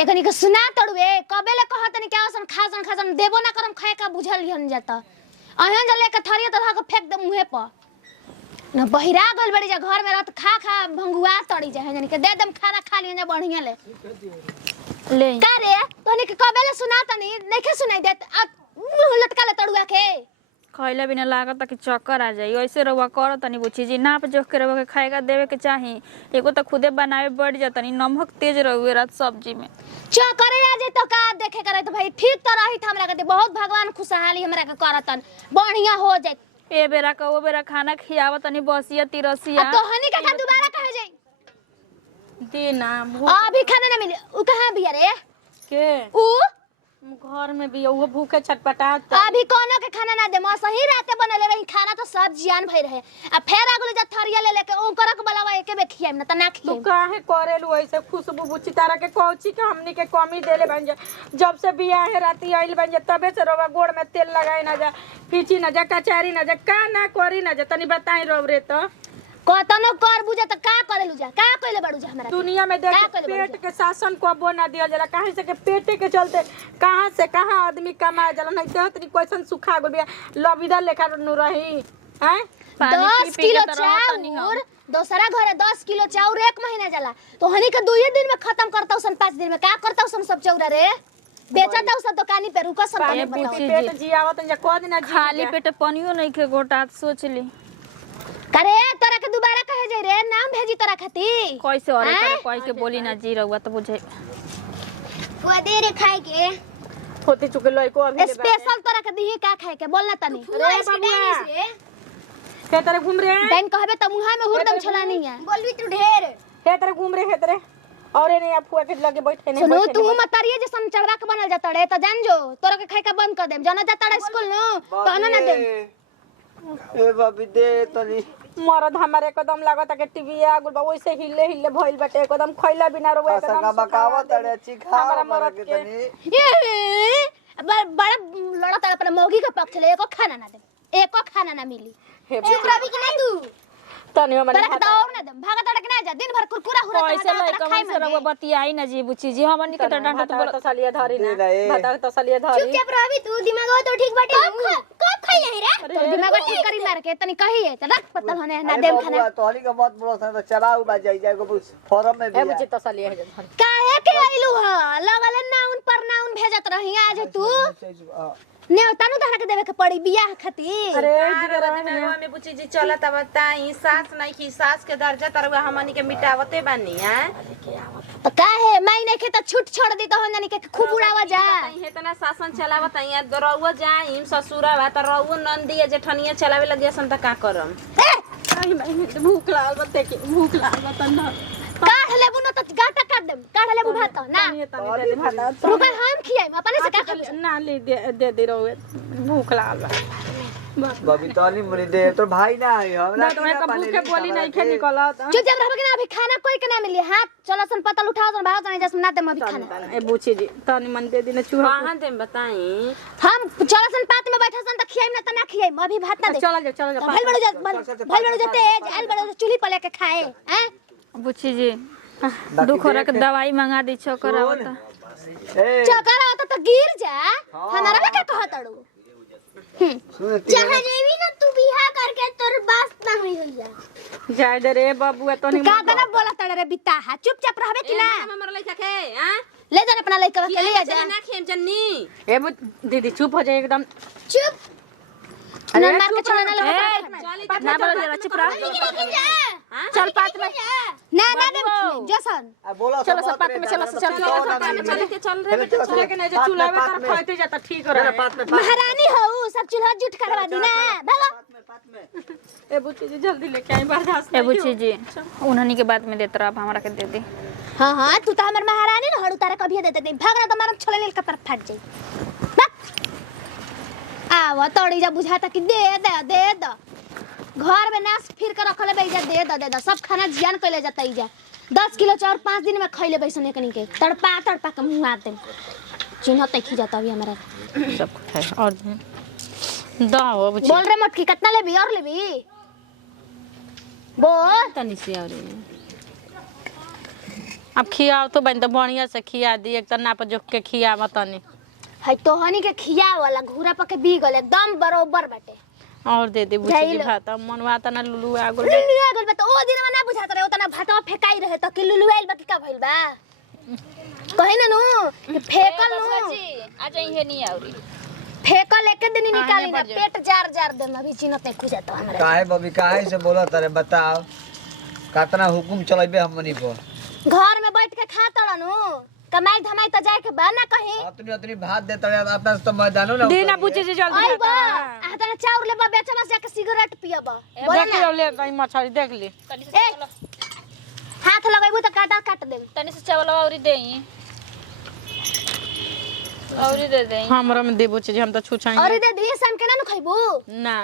एकनी के सुना तड़वे कबेले कहत नहीं क्या सन खासन देबो ना करम खाए का बुझल हन जाता अहन जले के थरिया तथा के फेंक दे मुंहे पर न बहिरा गल बड़ी जा घर में रहत खा भंगुआ तड़ी जा हन के दे दम खाना खा लिया जा बढ़िया ले का रे तनी के कबेले सुना तनी नइखे सुनाई देत मुंह लटका ले तड़ुआ के खइला बिना लागत कि चक्कर आ जाई ऐसे रवा कर तनी बुची जी नाप जोख के रवा के खाएगा देवे के चाही एगो त खुदे बनावे बढ़ जातनी नमक तेज रहुए रात सब्जी में चक्कर आ जाई तो का देखे करे तो भाई ठीक तो रही हमरा के बहुत भगवान खुशहाली हमरा के करतन बढ़िया हो जाई ए बेरा का ओ बेरा खाना खियावत तनी बसिया तिरसिया तो हनी का दोबारा कहे जाई दे ना अभी खाना ना मिले उ कहां बिया रे के उ घर में भी वो भूखे छटपटात अभी कोनो के खाना ना दे म सही राते बनले रही खाना तो सब जियान भई रहे आ फेर आगले जा थरिया ले लेके ओकर के बलावा एके बे खियाम ना त ना खियाम तू काहे करेलु ऐसे खुशबू बुची तारा के कौची के हमनी के कमी देले बन जा जब से बियाह है राती आइल बन जा तबे से रोवा गोड़ में तेल लगाए ना जा पीची ना जा कचारी ना जा का ना करी ना जा तनी बताई रोवरे तो कतनो कर बुझे त का करेलु जा का कइले बड़ू जा हमरा दुनिया में देख पेट के शासन को बो ना दिया जला काहे से के पेटे के चलते कहां से कहां आदमी कमाए जला नहीं तो तनी क्वेश्चन सुखा गो बिया लविदा लेखा नु रही हैं 10 किलो चाउर दोसरा घरे 10 किलो चाउर एक महीना जाला तो हनी के 2 दिन में खत्म करताऊ सन 5 दिन में का करताऊ सन सब चौरा रे बेचता सब दुकानी पे रुका सन पेट जियावत जा को दिन खाली पेट पनियो नहीं के गोटा सोच ली करे तोरा के दोबारा कहे जाई रे नाम भेजी तोरा खाती कैसे और करे कोई के बोली ना जी रहुआ तो बुझे वो दे रे खाए के होती चुके लोई को अभी स्पेशल तोरा के दिही का खाए के बोलना तनी रे बाबू के तेरे घूम रे दैन कहबे त मुहा में हुरदम छलानी है बोलबी तू ढेर हे तेरे घूम रे हे तेरे और ने अफुआ के लगे बैठे नहीं सुनो तू मतरिए जैसन चढ़वा के बनल जाता रे त जान जो तोरा के खाए का बंद कर देम जाना जाता रे स्कूल नु तो ना दे ए बाबी दे तनी मरद हमारे एकदम लागत के टीवी आगुल बा वैसे हिले भइल बाटे एकदम खइला बिना रो एकदम का बकावत रे चिखा हमारा मरद के तनी ये बड़ा लड़ा तारा पर मौगी के पक्ष ले एको खाना ना दे एको खाना ना मिली चुप रही कि नहीं तू तनी हमने तोरा के और ना दे भागा तोरा के ना जा दिन भर कुरकुरा हो रहा कैसे लई कमन से रहुआ बतियाई ना जी बुची जी हमनी के त डांट बोल तो सालिया धरी ना बता तो सालिया धरी चुपचाप रही तू दिमाग तो ठीक बाटे कब खाई है रे तो दिमाग ठीक करी मार के तनी कही है त रख पतल होने ना देम खाना तोहरी के मत बोलो सन तो चलाऊ बा जाई को फॉर्म में भी ए बुची तो सालिया है धरी काहे के आइलू ह लगले नाउन पर नाउन भेजत रही आज तू नेवता नु तहरा के देवे के पड़ी बियाह खातिर अरे जिगरवा में बुची जी चलत बताई सास नहीं की सास के दर्जा तरवा हमनी के मिटावते बानी हैं तो काहे माई नहीं के त छूट छोड़ दी तो हमनी के खूब उड़ावा जा हे तना शासन चलावत आई दरौवा जाई ससुरावा त रौवा नंदी जेठनिया चलावे लगे सन त का करम भूख लागल बते के भूख लागल तना काढ़ लेबू न त गाटा काट देम काढ़ लेबू भात ना तनी भात रुपए हम खियाई अपने से का खा ना ले दे रहो भूख लागल बाबी तनी मनी दे तो भाई ना है हमरा ना तो का भूखे बोली नहीं खे निकलत चुपचाप रहबे कि ना अभी खाना कोई के ना मिली हाथ चलो सन पतल उठाओ सन भाव तनी जैसे ना दे अभी खाना ए बुची जी तनी मन दे दिन चूहा कहां देम बताई हम चलो सन पात में बैठा सन त खियाई ना त ना खियाई अभी भात ना दे चल जा भल बड़ो जाते आल बड़ो चूल्ही पर लेके खाए हैं बुची जी दुख हो रहा दवाई मंगा दी छो करावत चक्कर आता तो गिर जा हमारा में क्या कहतड़ू जहां जेवी ना तू बिहा करके तोर बात ना होई हो जा जाय दे रे बाबू तो नहीं का गना बोला तड़े रे बिता हा चुपचाप रहबे कि ना हमर लइका के हां ले जा अपना लइका के ले जा ना खेम जन्नी ए दीदी चुप हो जाए एकदम चुप ना मार के छोड़ना लो ना बोलो जरा चुप रह चल पात में ना ना दे जसन बोलो चलो सब पात में चलो चल के चल रे चल के नहीं जो चूल्हा में तर खाते जाता ठीक हो रहा है महारानी हो सब चूल्हा जुट करवा दी ना भागो ए बुच्ची जी जल्दी लेके आई बर्दाश्त ए बुची जी उन्हनी के बात में देत रह हमरा के दे दे हां हां तू तो हमर महारानी न हड़ू तारा कभी दे दे भागना तो मारम छोले लेल कपर फट जाई आवा तोड़ी जा बुझाता कि दे दे घर में नास फिर कर रखले बेजा दे दे सब खाना जियान कइले जाता ई जा 10 किलो चाउर 5 दिन में खइले बैसने कनी के तड़पा के मुंह आते चिन्ह तखी जाता अभी हमरा सब है और दाओ बुच्ची बोल रे मटकी कितना लेबी और लेबी बोल तनी से और अब खियाओ तो बन तो बढ़िया से खिया दी एक तना पर जोख के खिया मतनी है तोहनी के खिया वाला घूरा पके बीगल एकदम बरोबर बाटे और दे दे बुची जी भात मनवा तना लुलु आ गेल लुलु आ गेल बा त ओ दिन में ना बुझात रहे ओतना भातवा फेकाई रहे त कि लुलु आइल बा कि का भइल बा कहि ना नु कि फेकल नु आ जाइए नहीं आउरी फेकल एक दिन ही निकाली ना पेट जार जार दे अभी चिन्हत नहीं खुजात हमरा काहे बबी काहे से बोलत रे बताओ कितना हुकुम चलेबे हमनी को घर में बैठ के खाता नु कमाई धमाई त जाए के बा ना कहीं अपनी भात देत रे अपना तो मैदानो ना दीना बुची जी जल्दी आई बा आ तना चाउर ले बा बेचना से जाके सिगरेट पियबा देख लो ले भाई मछली देख ली तनी से ए हाथ लगाइबू त काटा काट देब तनी से चावल औरी देई औरी दे देई हमरा में दे बुची जी हम तो छुछाएंगे और दे दिए शाम के ना नु खइबू ना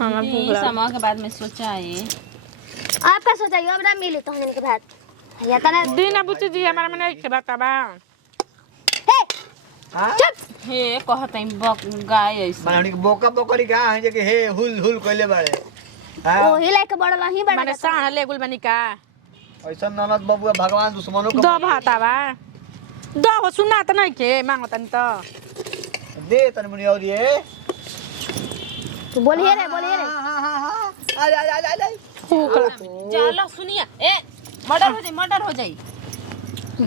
हमरा भूख लगा समय के बाद में सोचा है आप का सोचाइयो अब ना मिली तो हमन के भात या तना दीना बुची जी हमरा में नहीं के बताबा हे हां चुप हे कहत है बक गाय ऐसे माने के बोका बोकरी का है जे के हे हुल हुल कइले बाड़े हां ओ हिला के बड़ला ही बड़ा माने साण ले गुल बनी का ऐसा ननद बबुआ भगवान दुश्मनों को दो भाताबा दो हो सुना त नहीं के मांगतन त दे तन मुनि और ये तू बोलिए रे आ जा चलो सुनिए ए मर्डर हो जाई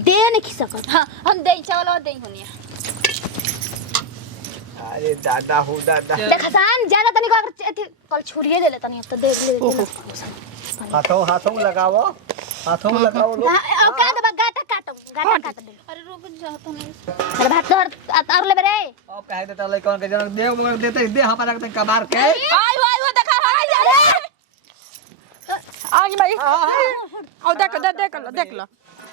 दे नहीं खी सकत हां हम देई चावल और देई होनिया अरे दादा हो दादा देखा सान ज्यादा तनी को अगर कल छुड़िए दे ले तनी अब तो देख ले हाथों लगाओ हाथों में लगाओ लो ओ का दे गाटा काट दे अरे रुक जा तो नहीं मेरे भात और ले रे अब कहे देता लइकन के जन दे मगर देते दे हमारा के कबार के आई देखा आई भाई औ देख लो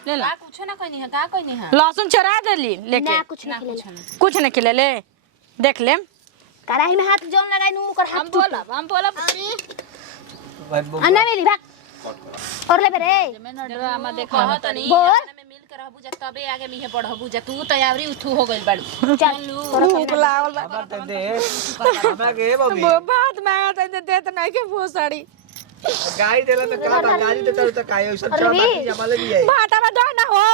ले ला कुछ ना कहनी है का कहनी है लहसुन चरा देली लेके ना कुछ नहीं खिले कुछ नहीं खिले ले देख ले कढ़ाई में हाथ जोन लगाई नु ओकर हाथ हम बोला अन्ना मिली भाग और ले रे मैंने ड्रामा देखा कहत नहीं बोल। में मिल कर रहबू जा तबे आगे मीहे बढ़बू जा तू तैयारी उठू हो गइल बाड़ू चल भूख लागल बा खबर दे दे हमरा के बबी बात मांगत है दे त नहीं के भूसड़ी गाड़ी देला तो का बा गाड़ी देता तो कायो सब चल बाकी जमाले भी है भाताबा दो ना हो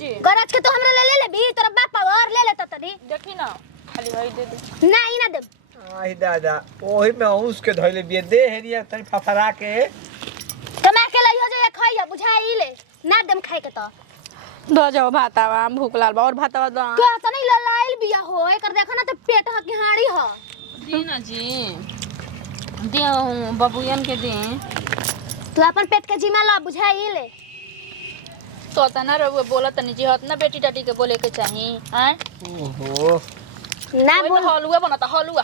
जी गरज के तो हमरा ले भी तोरा बाप और ले लेता तनी देखी ना खाली भाई दे दे ना ई ना दे आई दादा ओही में उसके धइले बिए दे हेरिया तनी फफरा के कमा के लइयो जे खाइया बुझाई ले ना देम खाए के तो दो जाओ भाताबा भूख लागल बा और भाताबा दो का त नहीं ललाइल बिया हो एकर देखा ना त पेट ह के हाड़ी ह दीना जी दे बबुयन के दे तू अपन पेट के जिमा ला बुझाई ले तो तना रहुए बोला तनी जी हत ना बेटी टाटी के बोले के चाही हैं ओहो ना बोल बोल हलुआ बनता हलुआ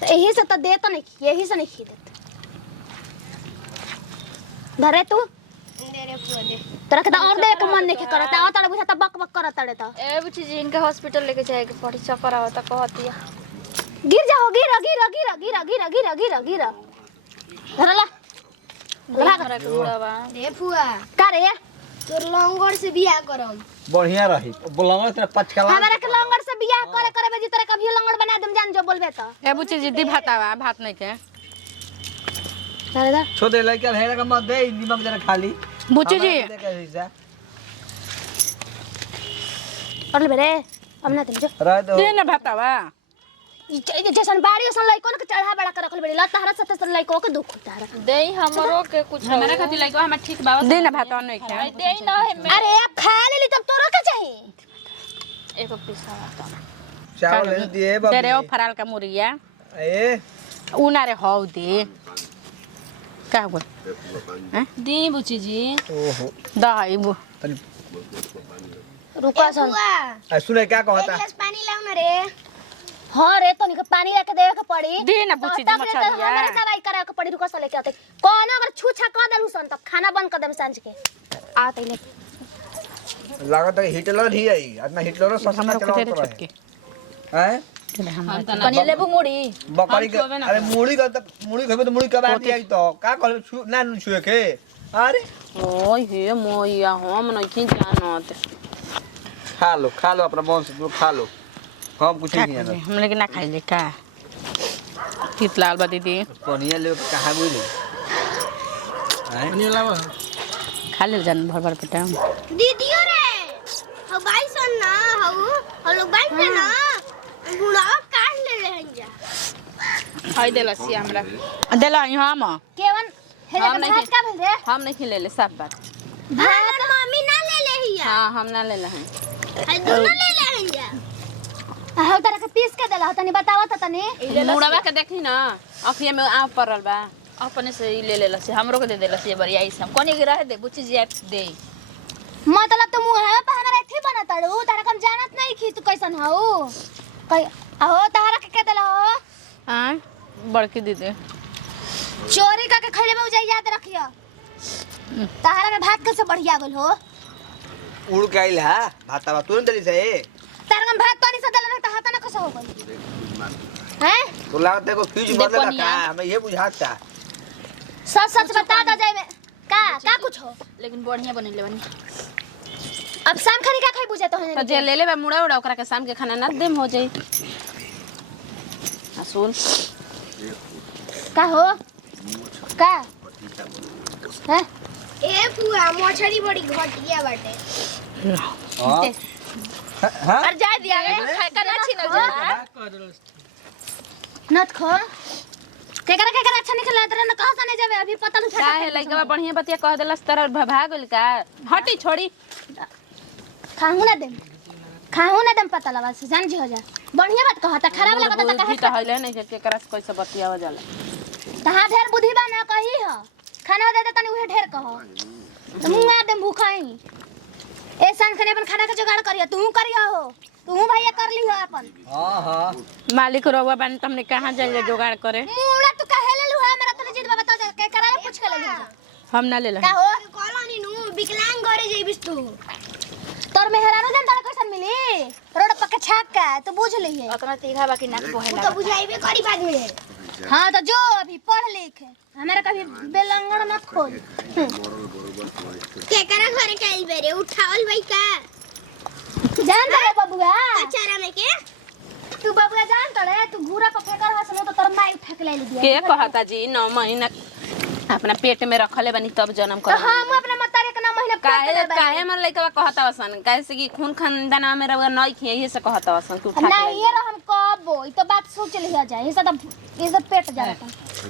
तो यही से तो दे तो नहीं यही से नहीं खी देते धरे तू तोरा के तो और दे के मन नहीं के करता और तोरा बुझाता बक बक करता रे तो ए बुची जी इनके हॉस्पिटल लेके जाए के पड़ी चक्कर आवता कहतिया गिर जाओ गिर धरला हमरा के बुढ़ावा रे फुआ का रे तोर लंगड़ से बियाह करम बढ़िया रही बोलावा तेरा पचकला हमरा के लंगड़ से बियाह करे में जी तोरा कभी लंगड़ बना देम जान जो बोलबे तो ए बुची जी दी भाताबा भात नहीं के धर धर छोटे लड़का हेरा का मत दे निमक जरा खाली बुची जी दे के हिस्सा और ले रे अब ना तुम जो रह दो दे ना भाताबा जैसन बाड़ी ओसन लइकोन के चढ़ा बड़ा कर रखल बड़ी लत हरा सत लइको के दुख होता है देई हमरो के कुछ हमरा खातिर लइका हमरा ठीक बा दे ना भाताबा नहीं के देई ना है अरे अब खा ले तब तोरो के चाहिए एको पीसा आता चावल ले दिए बाबू दे रे ओ फराल का मुरिया ए उना रे हौ दे का बोल दी बुची जी ओहो दही बु तनी रुका सन सुने क्या कहता पानी लाओ ना रे हां रे तो निके पानी लेके देवे के पड़ी दे ना बुची जी मछलिया हमरे दवाई करे के पड़ी रुका सा लेके आते कौन अगर छूछा कर देलु सन तब खाना बंद कर देम सांझ के आते ले लागत है हिटलर ही आई इतना हिटलर ससना चलाओ तो छुटके हैं कनी लेबू मुड़ी बकरी के अरे मुड़ी का मुड़ी खबे तो मुड़ी कब आती आई तो का कहले ना छुए के अरे ओय हे मोया हम नहीं जानत खा लो अपना मन से खा लो हम कुछ नहीं है हम लेके ना खाइले का तीत लाल बा दीदी पनिया ले कहां बोली हैं पनिया लावा खा ले जान भर भर पेटा दीदियो रे हो बाई सन ना हो लोग बाई पे ना बुढ़ा काट ले रहे हैं जा हाय देलसी हमरा देला यहाँ म केवन हेले हम के नहीं भात का भेल रे हम नहीं ले ले सब बात भात मम्मी ना ले ले हिया हां हम ना ले ले हैं है दोनों ले ले हैं जा हो तरह के पीस के देला तनी बतावा त तनी मुड़वा के देखी ना अखिया में आँख पड़ल बा अपने से ही ले लेला से हमरो के दे देला से बढ़िया ऐसे हम कोनी के रह दे बुच्ची जी आप दे मतलब तुम है पे हमरा एथी बना तड़ू तारा कम जानत नहीं की तू कैसन हो कई हो तारा के देला हो हां बड़की दीदी चोरी का के खइले में जाई याद रखियो तारा में भात कैसे बढ़िया गल हो उड़ के आइल हा भाता तुरंत दली से तारा में भात पानी से देला त हाथ ना कैसे हो गई हैं तो लागत है को फ्यूज बदला का हमें ये बुझाता सच सच बता दा जाए में का कुछ हो लेकिन बढ़िया बनेले बनी अब शाम खानी का खाई बुझे तो है तो जे ले ले बा मुड़ा उड़ा ओकरा के शाम के खाना ना देम हो जाई सुन का हो का हैं ए पूरा मछली बड़ी घटिया बाटे हां और जा दिया खाए कर अच्छी न जा नत खो केकरा अच्छा निकला तरे न कहां से नहीं जावे अभी पता नहीं का है लइका बढ़िया बतिया कह देलस तरह भाग गेल का हटी छोड़ी खाहू ना दम पता लगा से जान जी हो जा बढ़िया बात कहता खराब लगता त बुद्धि कहे तो हइले नहीं के केकरा से कैसे बतियावा जाला तहां ढेर बुद्धि बा ना कही हो खाना दे दे तनी उहे ढेर कहो तो मुंगा दम भूखाई ए सान खने अपन खाना के जुगाड़ करियो तू करियो हो तू भैया कर ली हो अपन हां हां मालिक रहुआ बन तुमने कहां जाइए जुगाड़ करे मुड़ा तू कहे ले लू है मेरा तने जीत बता दे के करा पूछ के ले जा हम ना ले का हो कॉलोनी नु विकलांग करे जइबिस तू तोर मेहरानो जन तारा कैसन मिली रोड पक्का छाक का तू बुझ लइए उतना तीखा बाकी नाक तू बहेला तो बुझाइबे करी बाद में हां तो जो अभी पढ़ लिख हमारा कभी बेलंगड़ मत खोल के करा घरे काइल बेरे उठावल भाई का जान रे बबुआ अचारा में के तू बबुआ जान तड़े तू घूरा पर फेकर हसन तो तोर माई फेक ले दिया के कहता जी 9 महीना अपना पेट में रखले बनी तब जन्म तो कर हम अपना मतारे के 9 महीना काहे काहे मन लइका कहता वसन काहे से कि खून खानदान में रहुआ नहीं खिए यही से कहता वसन तू उठा ना ये हम कबो ई तो बात सोच लिया जाए ये सब पेट जाता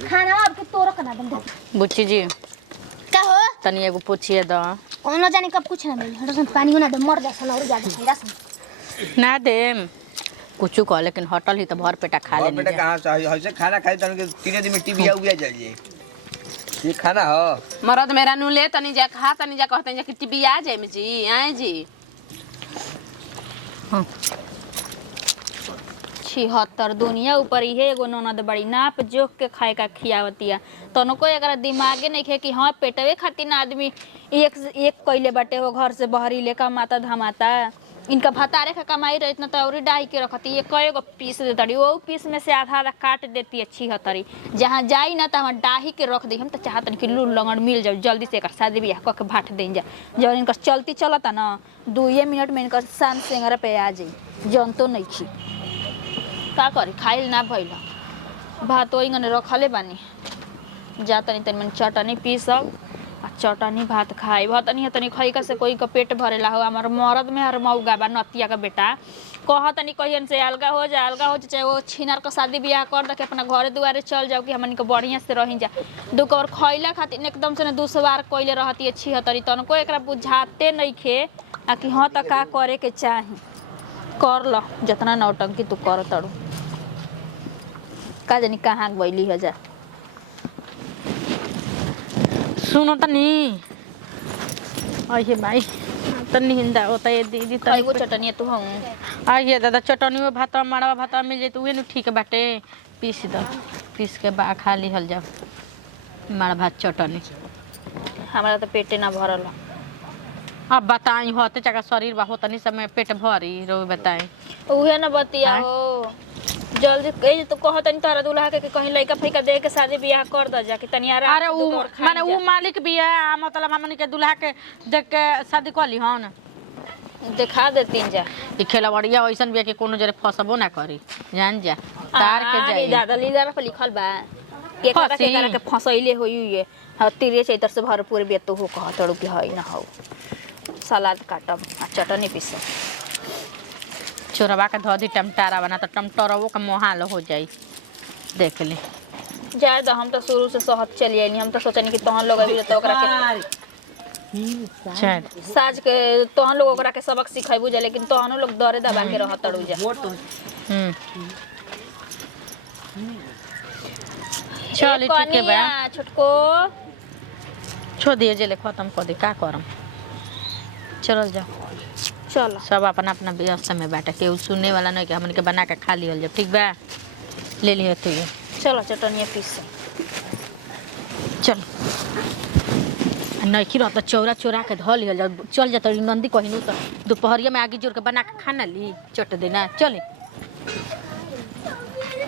खाना अब के तोरो कना दम दे बुच्ची जी का हो तनी एगो पूछिए द कोनो जाने कब कुछ ना मिली हटसन पानी ना दे मर जा और ज्यादा खैरा सन ना देम कुछ कह लेकिन होटल ही तो भर पेटा खा और लेनी बेटा कहां से ऐसे खाना खाई तन के 3 दिन में टीवी उबिया जाइए ये खाना हो मरद मेरा नु ले तनी जा खा तनी जा कहते कि टीवी आ जाए में जी आए जी 76 दुनिया ऊपर इहे एगो ननद बड़ी नाप जोख के खाए का खियावतिया तनको एकरा दिमागे नहीं खे कि हां पेटवे खातिर ना आदमी एक कइले बाटे हो घर से बहरी लेका माता धमाता इनका भतारे का कमाई रही इतना तो और डाही के रखती ये कएगो पीस देतड़ी वो पीस में से आधा आधा काट देती है 76 जहाँ जाई ना तो हम डाही के रख दी हम तो चाहत कि लून लंगड़ मिल जाओ जल्दी से एकर शादी ब्याह क के भाट दें जा जब इनकर चलती चलता ना 2 मिनट में इनकर शाम सेंगरा पे आ जाई जन तो नहीं छी का करी खाइल ना भइल भात ओइगने रखले बानी जा तनी तनी मन चटनी पीसब आ चटनी भात खाई तनी तनी खइका से कोई का पेट भरेला हो हमार मरद में हर मौगा बा नतिया का बेटा कह तनी कहियन से अलगा हो जा चाहे वो छिनार का शादी ब्याह कर दे के अपना घरे दुआरे चल जाओ कि हमन के बढ़िया से रही जा दुकर खइला खातिर एकदम से दूसवार कइले रहती 76 तनको एकरा बुझाते नहीं खे आ कि हां त का करे के चाही कर ल जितना नौटंकी तू कर तड़ू का जानी कहाँ गइली है जा सुनो तनी आइए भाई तनी हिंदा होता है दीदी तनी एगो चटनी तू हम आइए दादा चटनी में भात मारवा भात मिल जाए तो उहे नु ठीक बाटे पीस दो पीस के बा खा ली हल जाओ मार भात चटनी हमारा तो पेटे ना भरल अब बताई होते जगह शरीर बा होतनी समय पेट भरी रो बताई उहे ना बतिया हो जल्दी ए तो कहतनी तारा दुल्हा के कहीं लइका फइका दे के शादी ब्याह कर द जा कि तनी आराम अरे उ माने उ मालिक भी है मतलब हमन के दुल्हा के देख के शादी कर ली हन दिखा देतीन जा ई खेलवड़िया ओइसन भी है कि कोनो जरे फसबो ना करी जान जा तार के जाई दादा लीला पे लिखल बा फंसी। के फसैले होई हुई है तिरे से इधर से भरपूर बेतो हो कह तड़ू के है ना हो सलाद काटब आ चटनी पीसब चोरवा के धो दी टमटारा बना तो टमटरवो का मोहाल हो जाई देख ले जाए तो हम तो शुरू से सहत चली आइनी हम तो सोचनी कि तहन लोग अभी तो ओकरा के चल साज के तहन लोग ओकरा के सबक सिखाइबू जा लेकिन तहनो लोग दरे दबा के रह तड़ू जा चल ए, ठीक है बा कनिया, छोटको छोड़ दिए जेले खत्म कर दे का करम चल जा चलो सब अपना अपना व्यवस्था में बैठा केहू सुनने वाला नहीं कि हमन के बना के खा लिहल जब ठीक बा ले लियो तू ये चलो चटनिया पीस चल नहीं रह तो चौरा चोरा के धो लिहल जब चल जाता नंदी कहिनू तो दोपहरिया में आगे जोर के बना के खाना ली चट देना चले